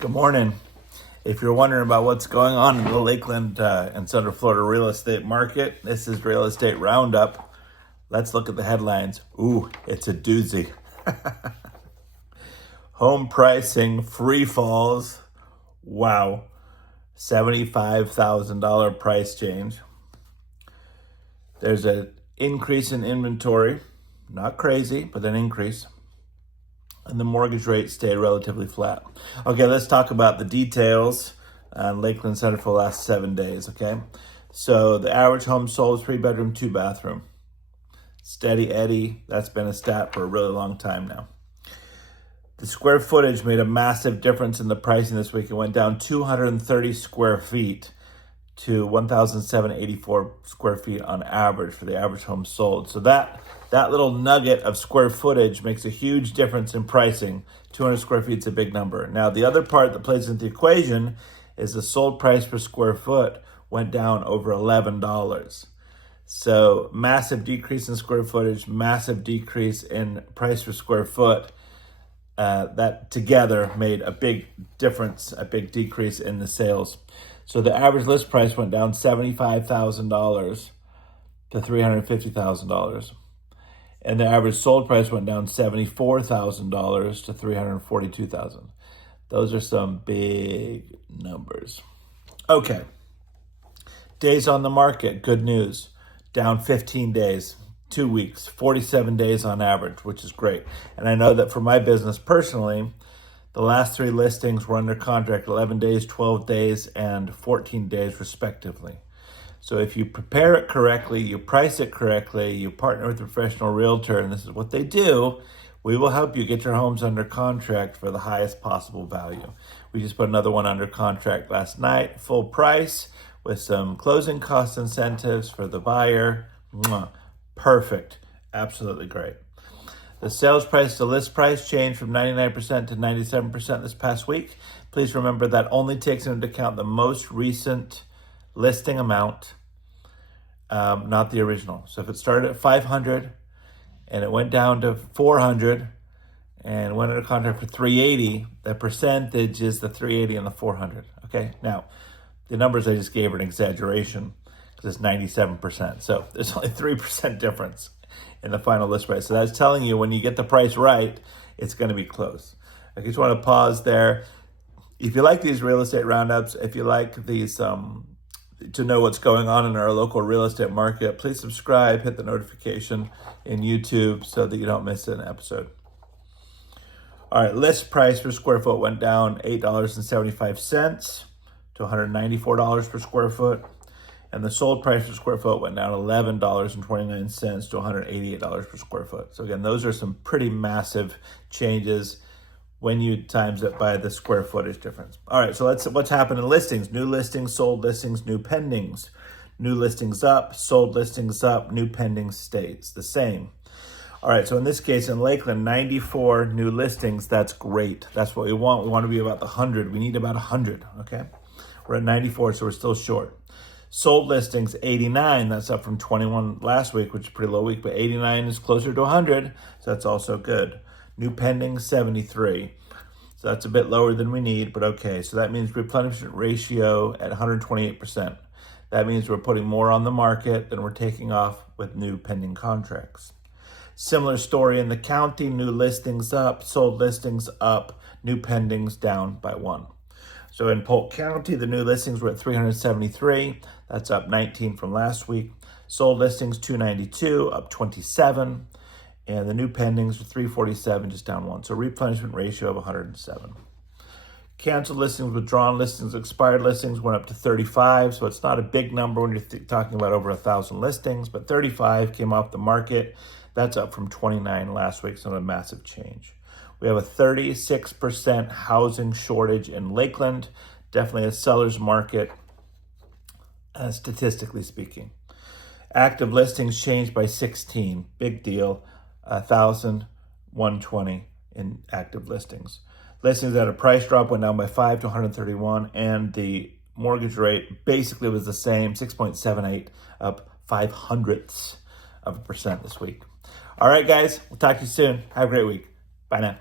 Good morning. If you're wondering about what's going on in the Lakeland and Central Florida real estate market, this is Real Estate Roundup. Let's look at the headlines. Ooh, it's a doozy. Home pricing free falls. Wow. $75,000 price change. There's an increase in inventory. Not crazy, but an increase. And the mortgage rate stayed relatively flat. Okay, let's talk about the details on Lakeland Center for the last 7 days, okay? So the average home sold is 3-bedroom, 2-bathroom. Steady Eddie, that's been a stat for a really long time now. The square footage made a massive difference in the pricing this week. It went down 230 square feet to 1,784 square feet on average for the average home sold. So that little nugget of square footage makes a huge difference in pricing. 200 square feet is a big number. Now, the other part that plays into the equation is the sold price per square foot went down over $11. So massive decrease in square footage, massive decrease in price per square foot. That together made a big difference, a big decrease in the sales. So the average list price went down $75,000 to $350,000. And the average sold price went down $74,000 to $342,000. Those are some big numbers. Okay. Days on the market, good news. Down 15 days, 2 weeks, 47 days on average, which is great. And I know that for my business personally, the last 3 listings were under contract 11 days, 12 days, and 14 days respectively. So if you prepare it correctly, you price it correctly, you partner with a professional realtor, and this is what they do, we will help you get your homes under contract for the highest possible value. We just put another one under contract last night, full price, with some closing cost incentives for the buyer. Mwah. Perfect. Absolutely great. The sales price to list price changed from 99% to 97% this past week. Please remember that only takes into account the most recent listing amount, not the original. So if it started at 500 and it went down to 400 and went under contract for 380, the percentage is the 380 and the 400. Okay. Now, the numbers I just gave are an exaggeration because it's 97%. So there's only 3% difference in the final list price. So that's telling you when you get the price right, it's going to be close. I just want to pause there. If you like these real estate roundups, if you like these to know what's going on in our local real estate market, please subscribe, hit the notification in YouTube so that you don't miss an episode. All right, list price per square foot went down $8.75 to $194 per square foot. And the sold price per square foot went down $11.29 to $188 per square foot. So again, those are some pretty massive changes when you times it by the square footage difference. All right, so what's happened in listings. New listings, sold listings, new pendings. New listings up, sold listings up, new pendings stays the same. All right, so in this case, in Lakeland, 94 new listings. That's great. That's what we want. We want to be about 100. We need about 100, okay? We're at 94, so we're still short. Sold listings, 89. That's up from 21 last week, which is a pretty low week, but 89 is closer to 100, so that's also good. New pending, 73. So that's a bit lower than we need, but okay. So that means replenishment ratio at 128%. That means we're putting more on the market than we're taking off with new pending contracts. Similar story in the county, new listings up, sold listings up, new pendings down by 1. So in Polk County, the new listings were at 373. That's up 19 from last week. Sold listings, 292, up 27. And the new pendings were 347, just down 1. So replenishment ratio of 107. Canceled listings, withdrawn listings, expired listings went up to 35. So it's not a big number when you're talking about over 1,000 listings, but 35 came off the market. That's up from 29 last week, so not a massive change. We have a 36% housing shortage in Lakeland. Definitely a seller's market, statistically speaking. Active listings changed by 16. Big deal. 1,120 in active listings. Listings at a price drop went down by 5 to 131, and the mortgage rate basically was the same, 6.78, up 0.05% this week. All right, guys, we'll talk to you soon. Have a great week. Bye now.